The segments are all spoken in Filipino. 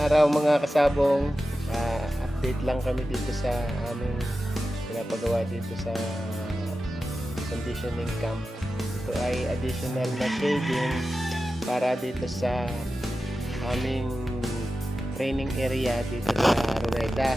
araw mga kasabong, update lang kami dito sa aming pinapagawa dito sa conditioning camp. Ito ay additional na shading para dito sa aming training area dito sa Rueda.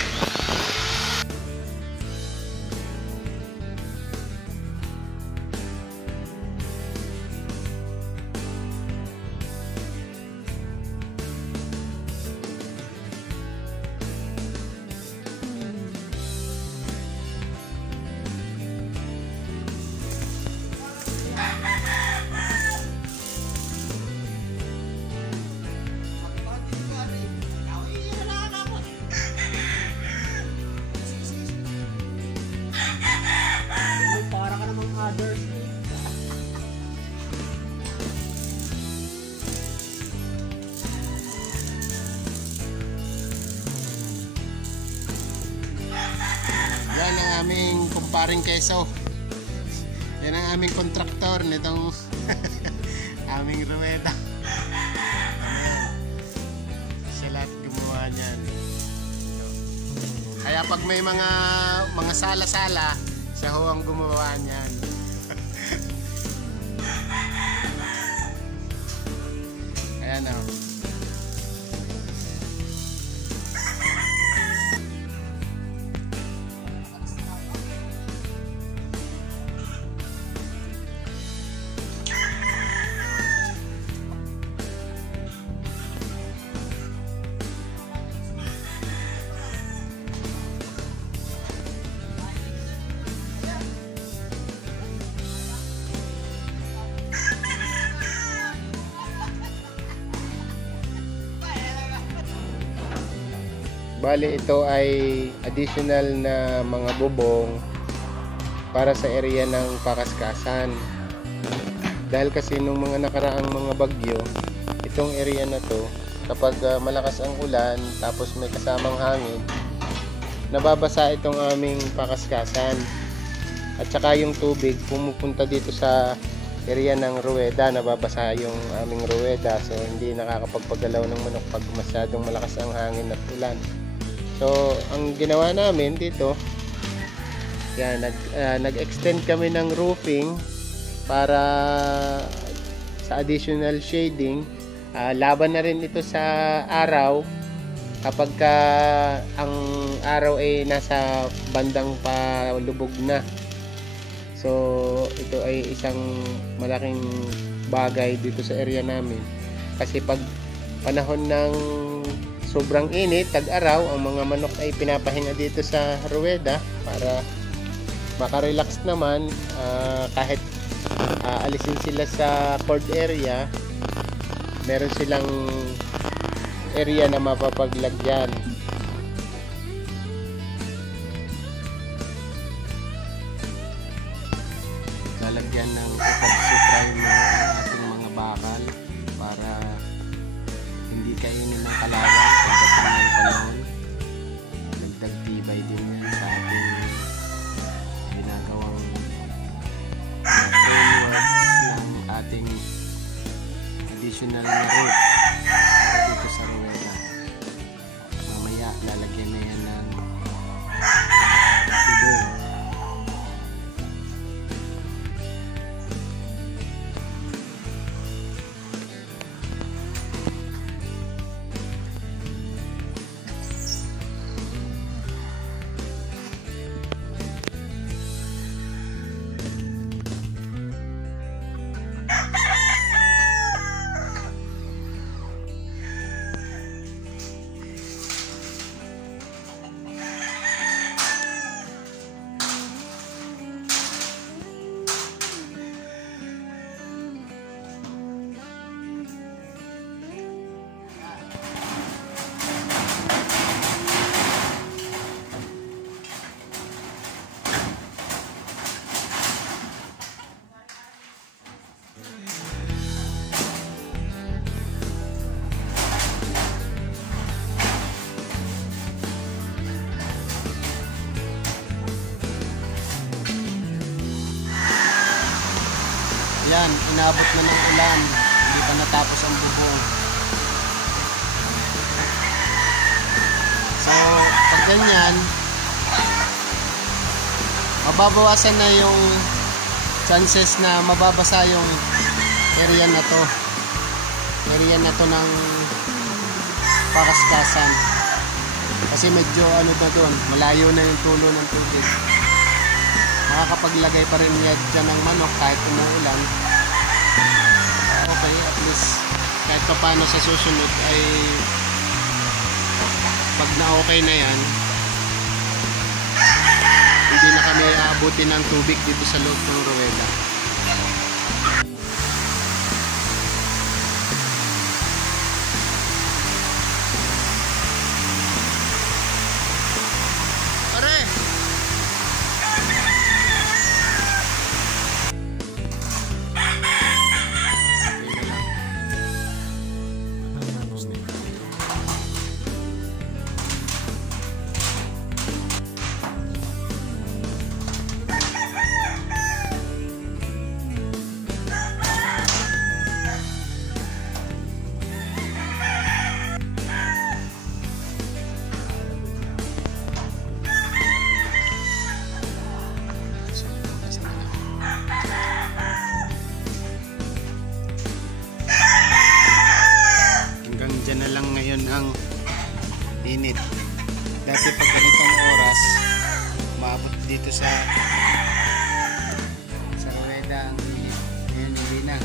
Yan ang aming kumparing keso. Yan ang aming kontraktor nitong aming rueda. Siya lahat gumawa niyan. Kaya pag may mga sala-sala, siya ho ang gumawa niyan. Ayan o. Bali ito ay additional na mga bubong para sa area ng Pakaskasan. Dahil kasi nung mga nakaraang mga bagyo, itong area na to, kapag malakas ang ulan tapos may kasamang hangin, nababasa itong aming Pakaskasan. At saka yung tubig pumupunta dito sa area ng Rueda, nababasa yung aming Rueda, so hindi nakakapagpagalaw ng manok pag masyadong malakas ang hangin at ulan. So, ang ginawa namin dito, yan, nag-extend kami ng roofing para sa additional shading. Laban na rin ito sa araw kapag ang araw ay nasa bandang palubog na. So, ito ay isang malaking bagay dito sa area namin. Kasi pag panahon ng sobrang init, tag-araw, ang mga manok ay pinapahinga dito sa Rueda para makarelax naman. Kahit alisin sila sa cord area, meron silang area na mapapaglagyan. Lalagyan ng ipag-suprime ng ating mga bakal para hindi kainin ng kalawang pagdating ng panahon. Dagdag tibay din yan sa ating ginagawang frameworks ng ating additional na roof dito sa Rueda. Mamaya lalagyan na yan ng tubong. Yan, inabot na ng ulan, hindi pa natapos ang bubong. So, pag ganyan, mababawasan na yung chances na mababasa yung area na to. Area na to ng pakaskasan. Kasi medyo ano na doon, malayo na yung tulo ng tubig. Makakapaglagay pa rin niya dyan ng manok kahit umuulan. Okay, at least kahit pa paano sa susunod ay pag na okay na yan, hindi na kami aabutin ng tubig dito sa loob ng ruweda. Pare! Dyan na lang ngayon ang init. Dati pag ganitong oras, maabot dito sa ruweda ang init. Ngayon hindi na.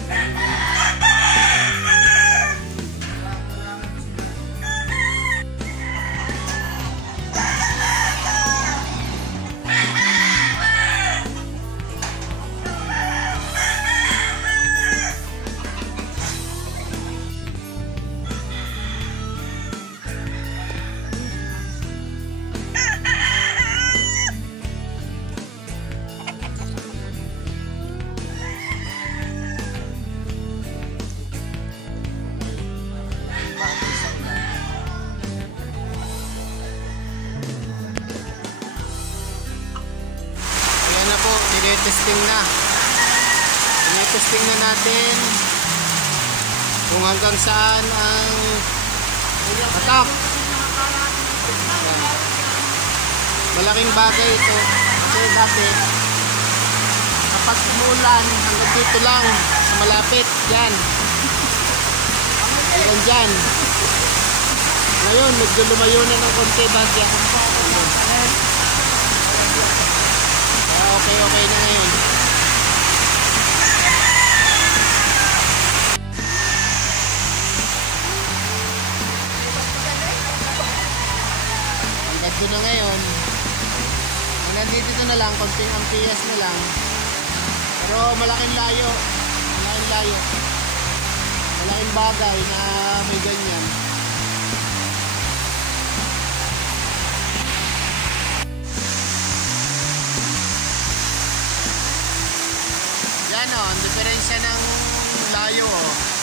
Tinetesting na. Tinetesting na natin kung hanggang saan ang tatak. Malaking bagay ito. Kasi dati, kapag umulan, hanggang dito lang, sa malapit, yan. Hanggang dyan. Ngayon, medyo lumayo na ng konti, bagya. Okay na ngayon. Hanggang doon na ngayon. Nandito na lang, konting ampias na lang. Pero malaking layo. Malaking layo. Malaking bagay na may ganyan. Yan o, ang diferensya ng layo o.